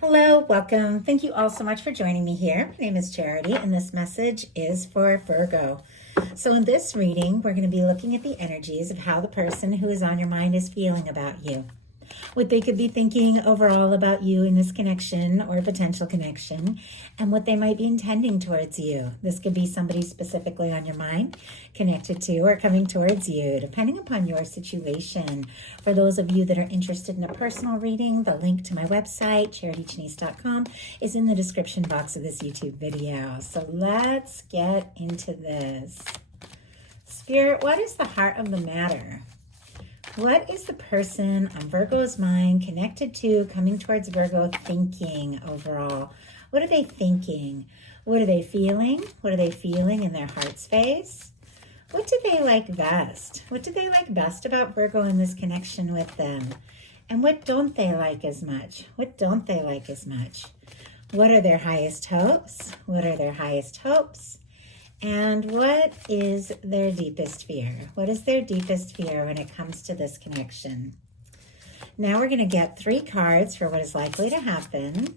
Hello, welcome. Thank you all so much for joining me here. My name is Charity, and this message is for Virgo. So in this reading, we're going to be looking at the energies of how the person who is on your mind is feeling about you. What they could be thinking overall about you in this connection or potential connection, and what they might be intending towards you. This could be somebody specifically on your mind, connected to or coming towards you, depending upon your situation. For those of you that are interested in a personal reading, the link to my website, charitychinese.com, is in the description box of this YouTube video. So let's get into this. Spirit, what is the heart of the matter? What is the person on Virgo's mind connected to, coming towards Virgo, thinking overall? What are they thinking? What are they feeling? What are they feeling in their heart space? What do they like best? What do they like best about Virgo in this connection with them? And what don't they like as much? What don't they like as much? What are their highest hopes? What are their highest hopes? And what is their deepest fear? What is their deepest fear when it comes to this connection? Now we're going to get 3 cards for what is likely to happen,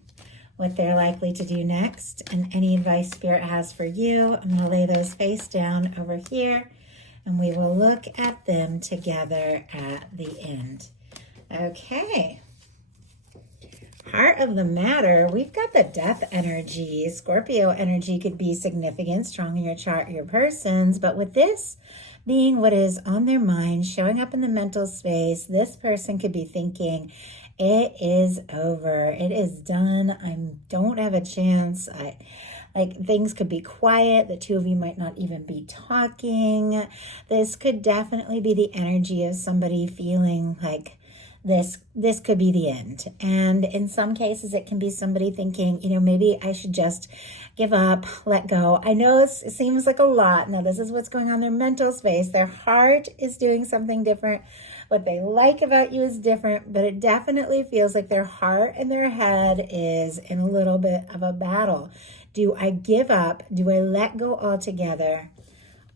what they're likely to do next, and any advice Spirit has for you. I'm going to lay those face down over here, and we will look at them together at the end. Okay. Heart of the matter, we've got the death energy. Scorpio energy could be significant, strong in your chart, your person's, but with this being what is on their mind, showing up in the mental space, this person could be thinking, it is over, it is done, I don't have a chance, things could be quiet, the two of you might not even be talking. This could definitely be the energy of somebody feeling like this could be the end. And in some cases, it can be somebody thinking, maybe I should just give up, let go. I know it seems like a lot. Now, this is what's going on in their mental space. Their heart is doing something different. What they like about you is different, but it definitely feels like their heart and their head is in a little bit of a battle. Do I give up? Do I let go altogether?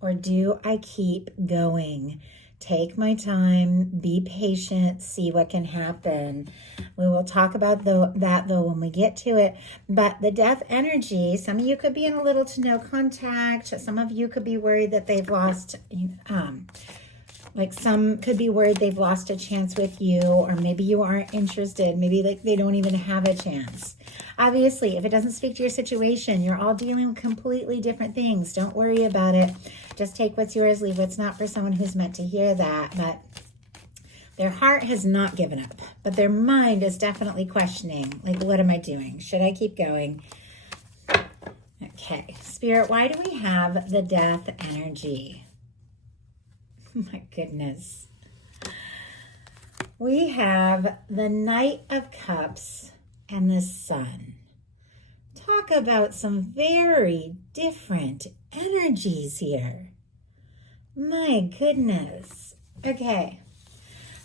Or do I keep going? Take my time, be patient, see what can happen. We will talk about that when we get to it. But the death energy, some of you could be in a little to no contact. Some of you could be worried that they've lost, some could be worried they've lost a chance with you, or maybe you aren't interested. Maybe they don't even have a chance. Obviously, if it doesn't speak to your situation, you're all dealing with completely different things. Don't worry about it. Just take what's yours, leave what's not for someone who's meant to hear that. But their heart has not given up, but their mind is definitely questioning, what am I doing? Should I keep going? Okay, Spirit, why do we have the death energy? My goodness. We have the Knight of Cups and the Sun. Talk about some very different energies here. My goodness. Okay.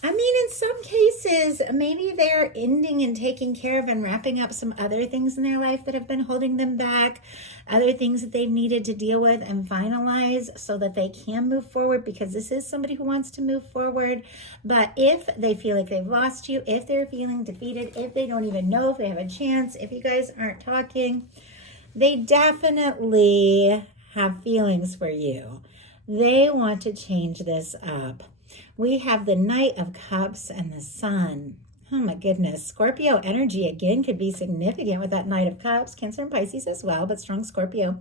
In some cases, maybe they're ending and taking care of and wrapping up some other things in their life that have been holding them back, other things that they've needed to deal with and finalize so that they can move forward, because this is somebody who wants to move forward. But if they feel like they've lost you, if they're feeling defeated, if they don't even know if they have a chance, if you guys aren't talking, they definitely have feelings for you. They want to change this up. We have the Knight of Cups and the Sun. Oh my goodness. Scorpio energy again could be significant with that Knight of Cups. Cancer and Pisces as well, but strong Scorpio.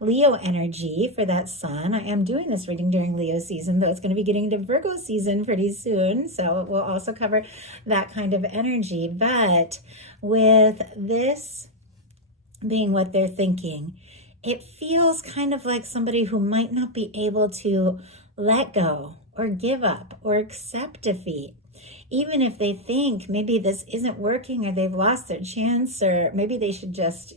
Leo energy for that Sun. I am doing this reading during Leo season, though it's going to be getting into Virgo season pretty soon. So it will also cover that kind of energy. But with this being what they're thinking, it feels kind of like somebody who might not be able to let go or give up or accept defeat. Even if they think maybe this isn't working, or they've lost their chance, or maybe they should just,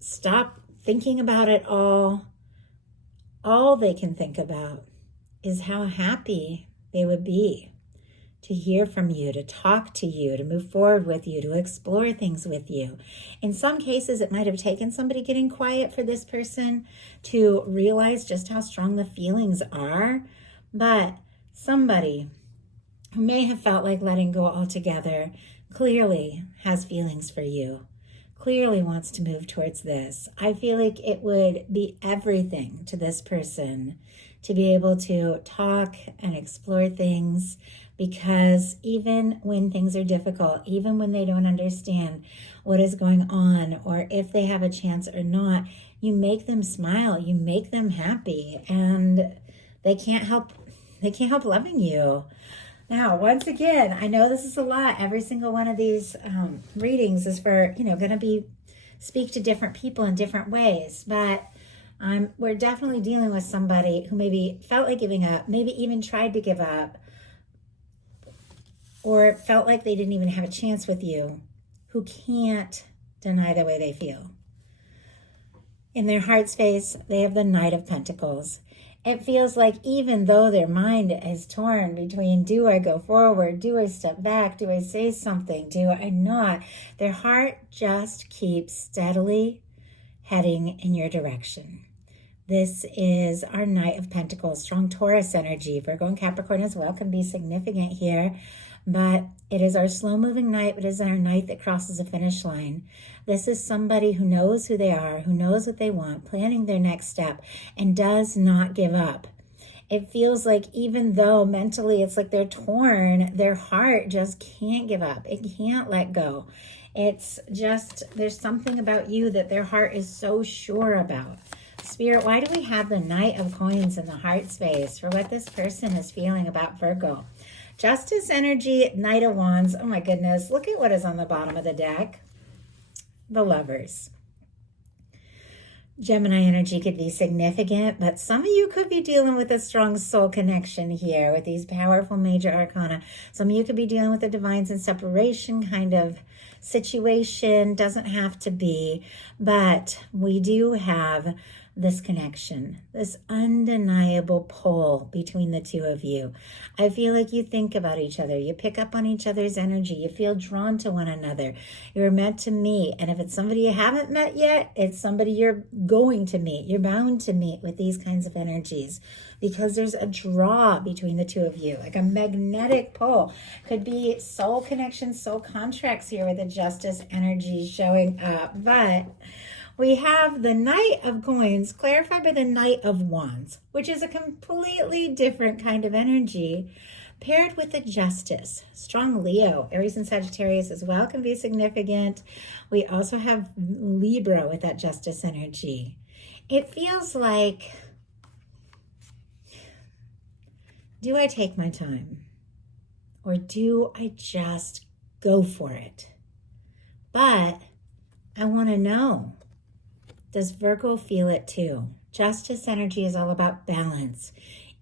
stop thinking about it all. All they can think about is how happy they would be to hear from you, to talk to you, to move forward with you, to explore things with you. In some cases, it might have taken somebody getting quiet for this person to realize just how strong the feelings are. But somebody who may have felt like letting go altogether clearly has feelings for you, clearly wants to move towards this. I feel like it would be everything to this person to be able to talk and explore things, because even when things are difficult, even when they don't understand what is going on or if they have a chance or not, you make them smile, you make them happy, and they can't help loving you. Now, once again, I know this is a lot. Every single one of these readings is for, going to be speak to different people in different ways. But we're definitely dealing with somebody who maybe felt like giving up, maybe even tried to give up, or felt like they didn't even have a chance with you, who can't deny the way they feel. In their heart space, they have the Knight of Pentacles. It feels like even though their mind is torn between, do I go forward? Do I step back? Do I say something? Do I not? Their heart just keeps steadily heading in your direction. This is our Knight of Pentacles, strong Taurus energy. Virgo and Capricorn as well can be significant here, but it is our slow-moving knight. It is our knight that crosses a finish line. This is somebody who knows who they are, who knows what they want, planning their next step, and does not give up. It feels like even though mentally it's like they're torn, their heart just can't give up. It can't let go. It's just, there's something about you that their heart is so sure about. Spirit, why do we have the Knight of Coins in the heart space for what this person is feeling about Virgo? Justice energy, Knight of Wands. Oh my goodness, look at what is on the bottom of the deck. The Lovers. Gemini energy could be significant, but some of you could be dealing with a strong soul connection here with these powerful major arcana. Some of you could be dealing with a divines and separation kind of situation. Doesn't have to be, but we do have this connection, this undeniable pull between the two of you. I feel like you think about each other. You pick up on each other's energy. You feel drawn to one another. You're meant to meet. And if it's somebody you haven't met yet, it's somebody you're going to meet. You're bound to meet with these kinds of energies because there's a draw between the two of you, like a magnetic pull. Could be soul connections, soul contracts here with the Justice energy showing up. But we have the Knight of Coins clarified by the Knight of Wands, which is a completely different kind of energy, paired with the Justice. Strong Leo, Aries and Sagittarius as well can be significant. We also have Libra with that Justice energy. It feels like, do I take my time? Or do I just go for it? But I want to know, does Virgo feel it too? Justice energy is all about balance,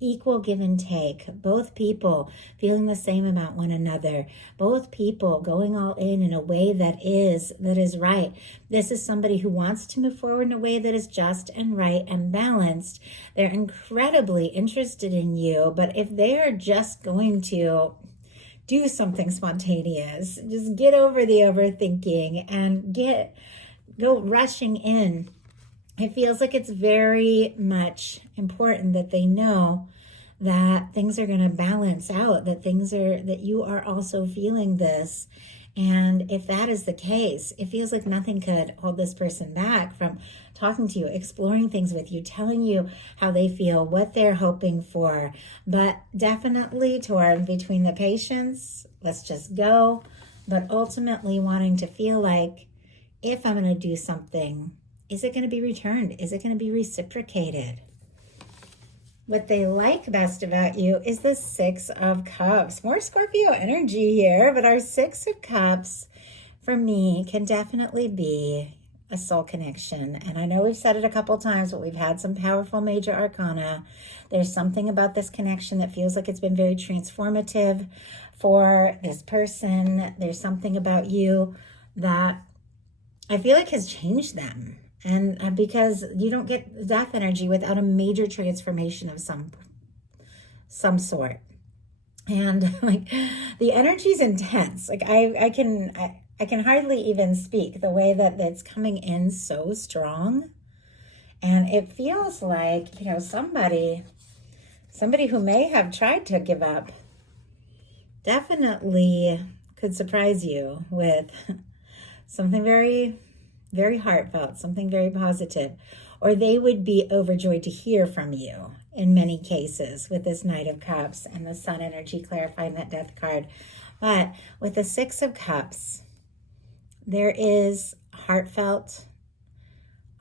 equal give and take, both people feeling the same about one another, both people going all in a way that is right. This is somebody who wants to move forward in a way that is just and right and balanced. They're incredibly interested in you, but if they are just going to do something spontaneous, just get over the overthinking and go rushing in, it feels like it's very much important that they know that things are going to balance out, that you are also feeling this. And if that is the case, it feels like nothing could hold this person back from talking to you, exploring things with you, telling you how they feel, what they're hoping for. But definitely torn between the patience, let's just go, but ultimately wanting to feel like, if I'm going to do something, is it going to be returned? Is it going to be reciprocated? What they like best about you is the Six of Cups. More Scorpio energy here, but our Six of Cups, for me, can definitely be a soul connection. And I know we've said it a couple times, but we've had some powerful major arcana. There's something about this connection that feels like it's been very transformative for this person. There's something about you that I feel like has changed them. And because you don't get death energy without a major transformation of some sort. And like the energy is intense. Like I can hardly even speak the way that it's coming in so strong. And it feels like, somebody who may have tried to give up definitely could surprise you with something very, very heartfelt, something very positive, or they would be overjoyed to hear from you in many cases with this Knight of Cups and the Sun energy clarifying that Death card. But with the Six of Cups, there is heartfelt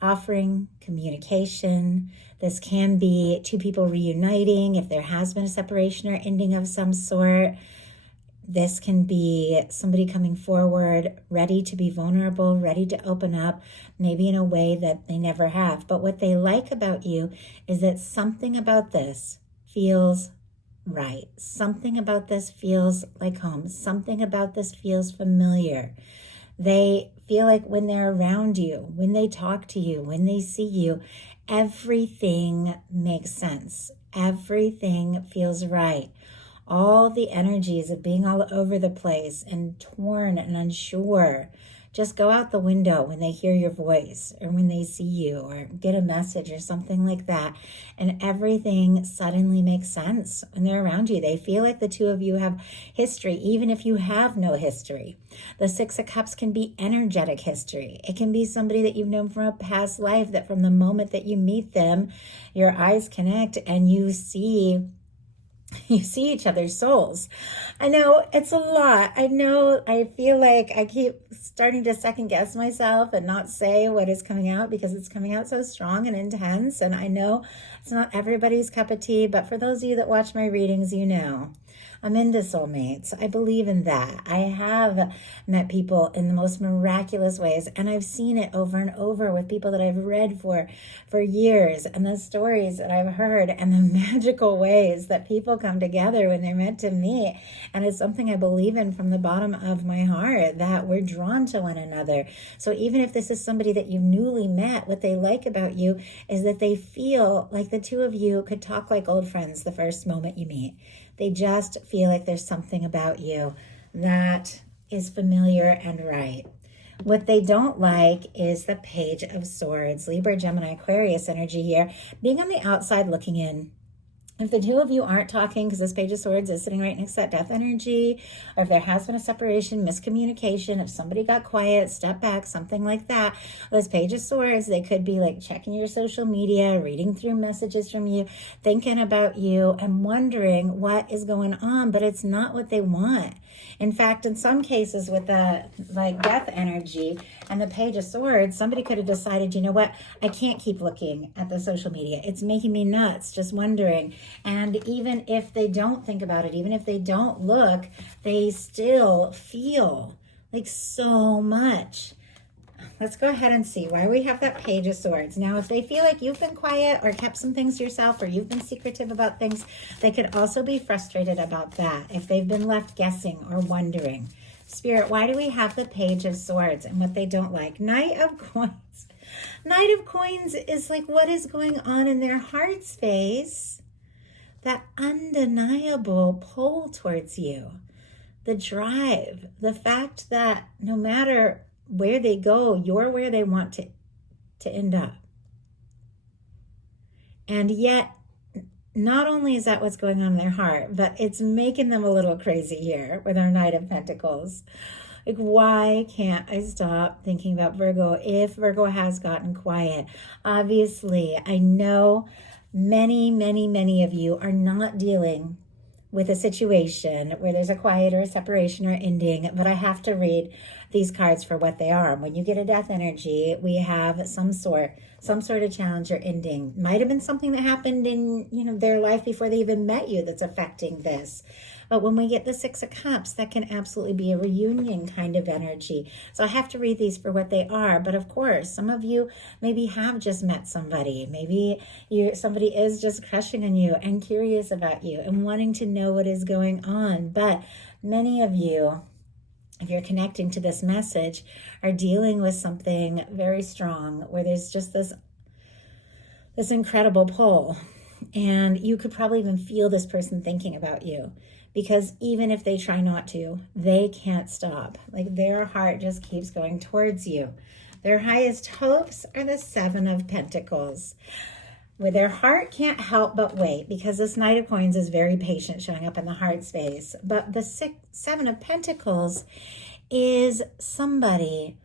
offering, communication. This can be two people reuniting if there has been a separation or ending of some sort. This can be somebody coming forward, ready to be vulnerable, ready to open up, maybe in a way that they never have. But what they like about you is that something about this feels right. Something about this feels like home. Something about this feels familiar. They feel like when they're around you, when they talk to you, when they see you, everything makes sense. Everything feels right. All the energies of being all over the place and torn and unsure just go out the window when they hear your voice or when they see you or get a message or something like that. And everything suddenly makes sense when they're around you. They feel like the two of you have history, even if you have no history. The Six of Cups can be energetic history. It can be somebody that you've known from a past life that from the moment that you meet them, your eyes connect and you see each other's souls. I know it's a lot. I know I feel like I keep starting to second guess myself and not say what is coming out because it's coming out so strong and intense. And I know it's not everybody's cup of tea, but for those of you that watch my readings, you know, I'm into soulmates. I believe in that. I have met people in the most miraculous ways, and I've seen it over and over with people that I've read for years, and the stories that I've heard, and the magical ways that people come together when they're meant to meet. And it's something I believe in from the bottom of my heart, that we're drawn to one another. So even if this is somebody that you've newly met, what they like about you is that they feel like the two of you could talk like old friends the first moment you meet. They just feel like there's something about you that is familiar and right. What they don't like is the Page of Swords, Libra, Gemini, Aquarius energy here, being on the outside looking in. If the two of you aren't talking, because this Page of Swords is sitting right next to that Death energy, or if there has been a separation, miscommunication, if somebody got quiet, step back, something like that, this Page of Swords, they could be like checking your social media, reading through messages from you, thinking about you, and wondering what is going on, but it's not what they want. In fact, in some cases with the Death energy and the Page of Swords, somebody could have decided, you know what, I can't keep looking at the social media. It's making me nuts, just wondering. And even if they don't think about it, even if they don't look, they still feel like so much. Let's go ahead and see why we have that Page of Swords. Now, if they feel like you've been quiet or kept some things to yourself or you've been secretive about things, they could also be frustrated about that if they've been left guessing or wondering. Spirit, why do we have the Page of Swords and what they don't like? Knight of Coins. Knight of Coins is like what is going on in their heart space. That undeniable pull towards you. The drive. The fact that no matter where they go, you're where they want to end up. And yet, not only is that what's going on in their heart, but it's making them a little crazy here with our Knight of Pentacles. Like, why can't I stop thinking about Virgo if Virgo has gotten quiet? Obviously, I know many of you are not dealing with a situation where there's a quiet or a separation or ending, but I have to read these cards for what they are. When you get a Death energy, we have some sort of challenge or ending. Might have been something that happened in their life before they even met you that's affecting this. But when we get the Six of Cups, that can absolutely be a reunion kind of energy. So I have to read these for what they are. But of course, some of you maybe have just met somebody. Maybe somebody is just crushing on you and curious about you and wanting to know what is going on. But many of you, if you're connecting to this message, are dealing with something very strong where there's just this incredible pull. And you could probably even feel this person thinking about you. Because even if they try not to, they can't stop. Like, their heart just keeps going towards you. Their highest hopes are the Seven of Pentacles. where their heart can't help but wait, because this Knight of Coins is very patient, showing up in the heart space. But the Seven of Pentacles is somebody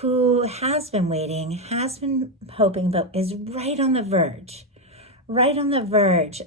who has been waiting, has been hoping, but is right on the verge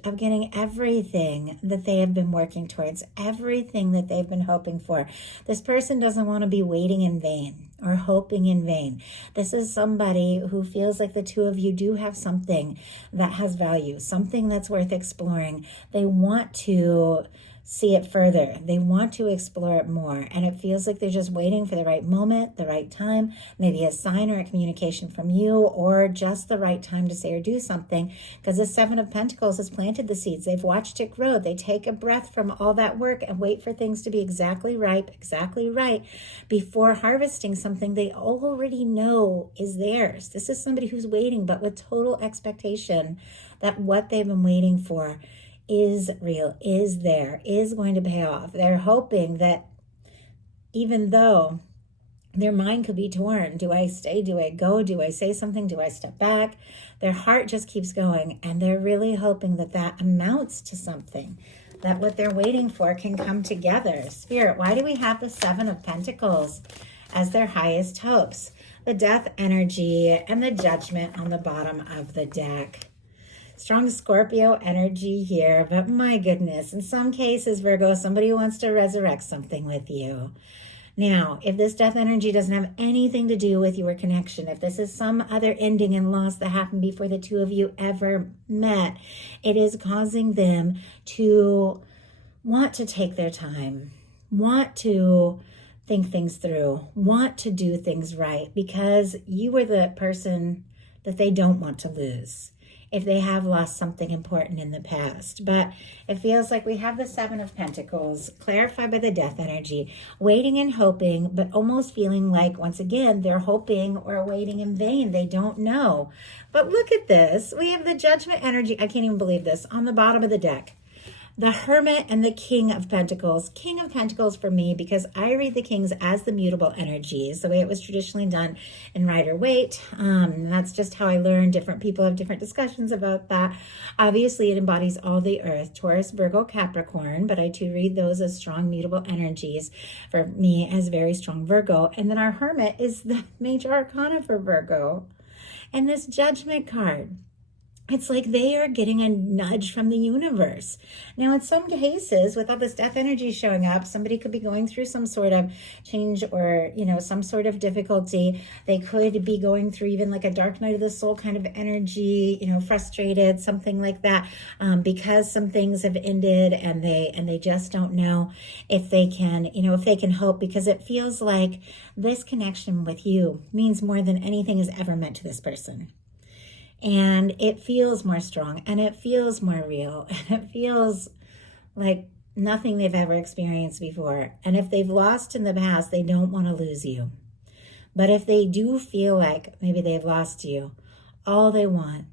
of getting everything that they have been working towards, everything that they've been hoping for. This person doesn't want to be waiting in vain or hoping in vain. This is somebody who feels like the two of you do have something that has value, something that's worth exploring. They want to see it further. They want to explore it more. And it feels like they're just waiting for the right moment, the right time, maybe a sign or a communication from you, or just the right time to say or do something. Because the Seven of Pentacles has planted the seeds. They've watched it grow. They take a breath from all that work and wait for things to be exactly right before harvesting something they already know is theirs. This is somebody who's waiting, but with total expectation that what they've been waiting for is real, is there, is going to pay off. They're hoping that even though their mind could be torn, do I stay, do I go, do I say something, do I step back? Their heart just keeps going, and they're really hoping that that amounts to something, that what they're waiting for can come together. Spirit, why do we have the Seven of Pentacles as their highest hopes? The Death energy and the Judgment on the bottom of the deck. Strong Scorpio energy here, but my goodness, in some cases, Virgo, somebody wants to resurrect something with you. Now, if this death energy doesn't have anything to do with your connection, if this is some other ending and loss that happened before the two of you ever met, it is causing them to want to take their time, want to think things through, want to do things right, because you were the person that they don't want to lose if they have lost something important in the past. But it feels like we have the Seven of Pentacles, clarified by the Death energy, waiting and hoping, but almost feeling like, once again, they're hoping or waiting in vain. They don't know. But look at this. We have the Judgment energy. I can't even believe this. On the bottom of the deck, the Hermit and the King of Pentacles. King of Pentacles for me, because I read the Kings as the mutable energies, the way it was traditionally done in Rider-Waite. That's just how I learned. Different people have different discussions about that. Obviously, it embodies all the earth, Taurus, Virgo, Capricorn, but I too read those as strong mutable energies for me as very strong Virgo. And then our Hermit is the major arcana for Virgo. And this Judgment card, it's like they are getting a nudge from the universe. Now, in some cases, without this death energy showing up, somebody could be going through some sort of change or, some sort of difficulty. They could be going through even like a dark night of the soul kind of energy, frustrated, something like that, because some things have ended and they just don't know if they can, if they can hope, because it feels like this connection with you means more than anything has ever meant to this person. And it feels more strong, and it feels more real, and it feels like nothing they've ever experienced before. And if they've lost in the past, they don't want to lose you. But if they do feel like maybe they've lost you, all they want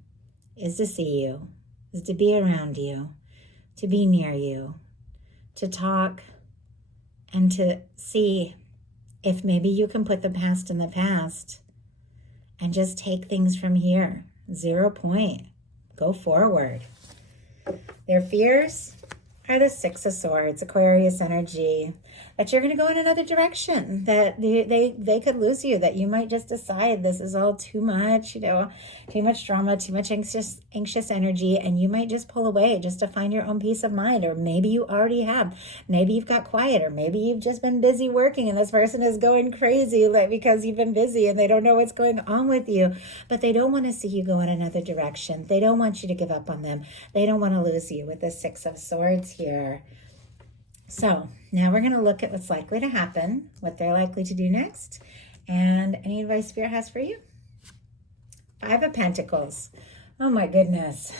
is to see you, is to be around you, to be near you, to talk, and to see if maybe you can put the past in the past and just take things from here. 0 point. Go forward. Their fears are the Six of Swords, Aquarius energy, that you're going to go in another direction, that they could lose you, that you might just decide this is all too much, too much drama, too much anxious energy, and you might just pull away just to find your own peace of mind. Or maybe you already have. Maybe you've got quiet, or maybe you've just been busy working and this person is going crazy because you've been busy and they don't know what's going on with you, but they don't want to see you go in another direction. They don't want you to give up on them. They don't want to lose you with the Six of Swords here. So now we're going to look at what's likely to happen, what they're likely to do next, and any advice Spirit has for you. Five of Pentacles. Oh my goodness.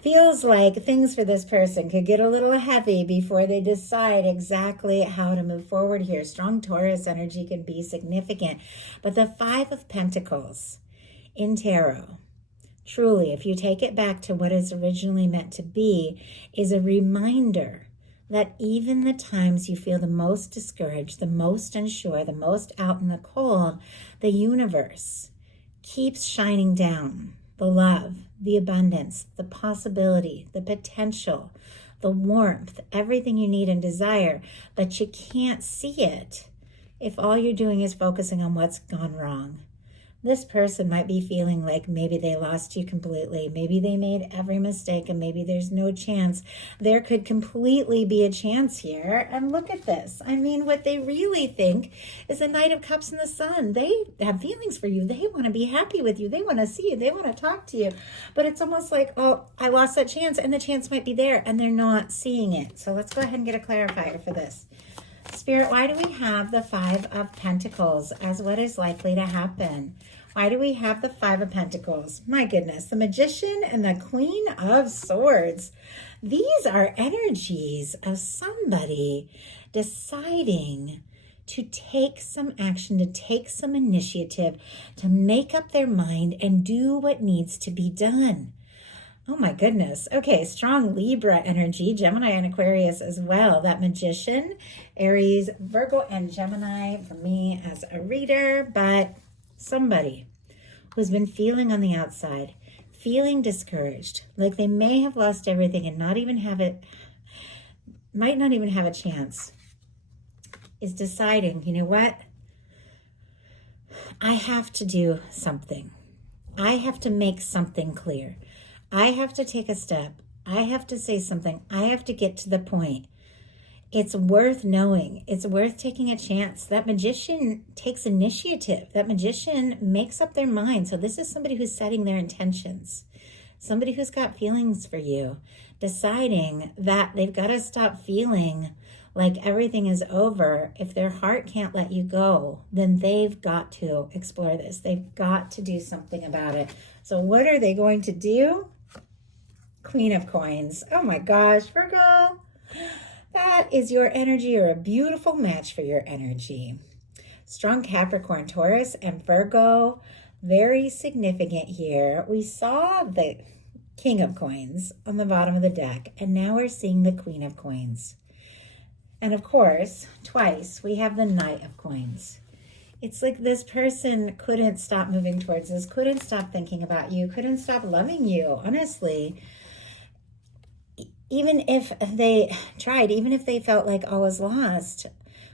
Feels like things for this person could get a little heavy before they decide exactly how to move forward here. Strong Taurus energy can be significant, but the Five of Pentacles in tarot, truly, if you take it back to what it's originally meant to be, is a reminder that even the times you feel the most discouraged, the most unsure, the most out in the cold, the universe keeps shining down the love, the abundance, the possibility, the potential, the warmth, everything you need and desire, but you can't see it if all you're doing is focusing on what's gone wrong. This person might be feeling like maybe they lost you completely. Maybe they made every mistake and maybe there's no chance. There could completely be a chance here. And look at this. I mean, what they really think is the Knight of Cups and the Sun. They have feelings for you. They want to be happy with you. They want to see you. They want to talk to you. But it's almost like, oh, I lost that chance, and the chance might be there and they're not seeing it. So let's go ahead and get a clarifier for this. Spirit, why do we have the Five of Pentacles as what is likely to happen? Why do we have the Five of Pentacles? My goodness, the Magician and the Queen of Swords. These are energies of somebody deciding to take some action, to take some initiative, to make up their mind and do what needs to be done. Oh my goodness. Okay, strong Libra energy, Gemini and Aquarius as well. That Magician, Aries, Virgo, and Gemini for me as a reader, but somebody who's been feeling on the outside, feeling discouraged, like they may have lost everything and not even have it, might not even have a chance, is deciding, you know what? I have to do something. I have to make something clear. I have to take a step. I have to say something. I have to get to the point. It's worth knowing. It's worth taking a chance. That Magician takes initiative. That Magician makes up their mind. So this is somebody who's setting their intentions. Somebody who's got feelings for you, deciding that they've got to stop feeling like everything is over. If their heart can't let you go, then they've got to explore this. They've got to do something about it. So what are they going to do? Queen of Coins. Oh my gosh, Virgo. That is your energy, or a beautiful match for your energy. Strong Capricorn, Taurus, and Virgo. Very significant here. We saw the King of Coins on the bottom of the deck, and now we're seeing the Queen of Coins. And of course, twice, we have the Knight of Coins. It's like this person couldn't stop moving towards this, couldn't stop thinking about you, couldn't stop loving you, honestly. Even if they tried, even if they felt like all was lost,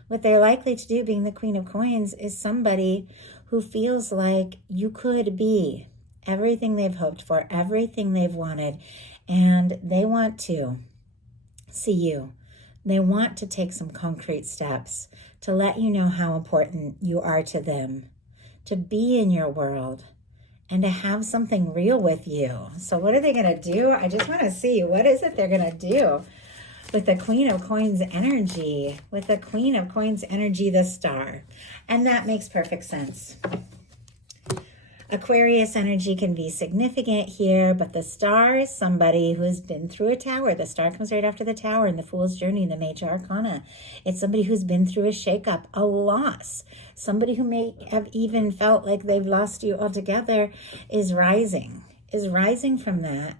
what they're likely to do, being the Queen of Coins, is somebody who feels like you could be everything they've hoped for, everything they've wanted, and they want to see you. They want to take some concrete steps to let you know how important you are to them, to be in your world, and to have something real with you. So what are they going to do? I just want to see, what is it they're going to do with the Queen of Coins energy? With the Queen of Coins energy, the Star. And that makes perfect sense. Aquarius energy can be significant here, but the Star is somebody who has been through a tower. The Star comes right after the Tower in the Fool's Journey, the Major Arcana. It's somebody who's been through a shakeup, a loss. Somebody who may have even felt like they've lost you altogether is rising from that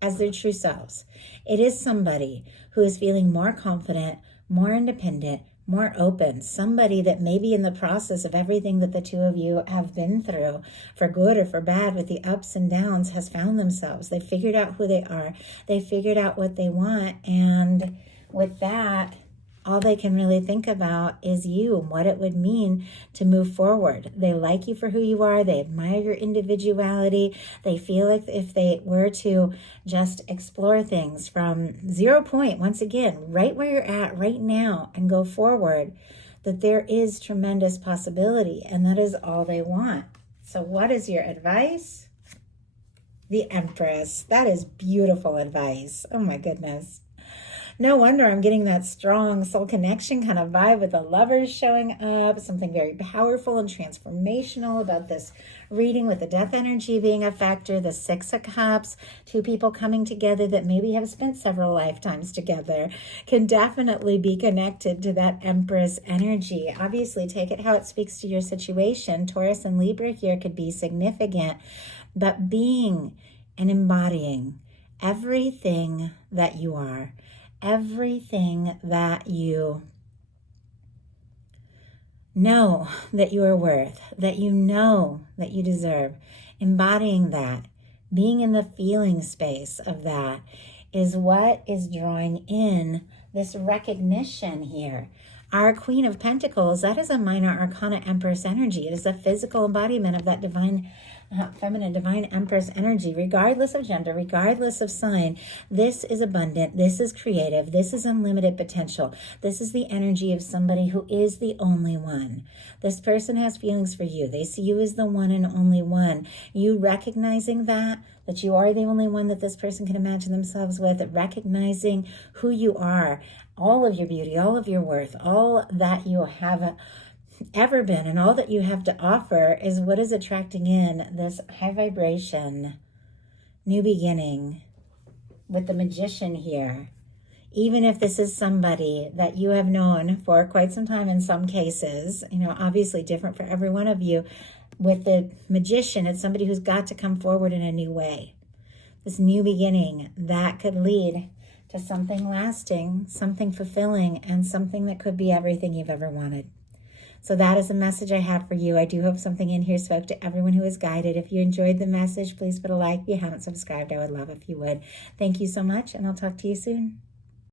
as their true selves. It is somebody who is feeling more confident, more independent, more open, somebody that maybe in the process of everything that the two of you have been through, for good or for bad, with the ups and downs, has found themselves. They figured out who they are. They figured out what they want. And with that, all they can really think about is you and what it would mean to move forward. They like you for who you are. They admire your individuality. They feel like if they were to just explore things from 0 point, once again, right where you're at right now, and go forward, that there is tremendous possibility, and that is all they want. So what is your advice? The Empress. That is beautiful advice. Oh my goodness. No wonder I'm getting that strong soul connection kind of vibe with the Lovers showing up. Something very powerful and transformational about this reading, with the Death energy being a factor. The Six of Cups, two people coming together that maybe have spent several lifetimes together, can definitely be connected to that Empress energy. Obviously, take it how it speaks to your situation. Taurus and Libra here could be significant, but being and embodying everything that you are, everything that you know that you are worth, that you know that you deserve, embodying that being in the feeling space of that is what is drawing in this recognition here. Our Queen of Pentacles, that is a minor arcana Empress energy. It is a physical embodiment of that divine feminine, divine Empress energy, regardless of gender, regardless of sign. This is abundant. This is creative. This is unlimited potential. This is the energy of somebody who is the only one. This person has feelings for you. They see you as the one and only one. You recognizing that you are the only one that this person can imagine themselves with, recognizing who you are, all of your beauty, all of your worth, all that you have ever been, and all that you have to offer is what is attracting in this high vibration, new beginning with the Magician here. Even if this is somebody that you have known for quite some time in some cases, obviously different for every one of you. With the Magician, it's somebody who's got to come forward in a new way. This new beginning that could lead to something lasting, something fulfilling, and something that could be everything you've ever wanted. So that is a message I have for you. I do hope something in here spoke to everyone who is guided. If you enjoyed the message, please put a like. If you haven't subscribed, I would love if you would. Thank you so much, and I'll talk to you soon.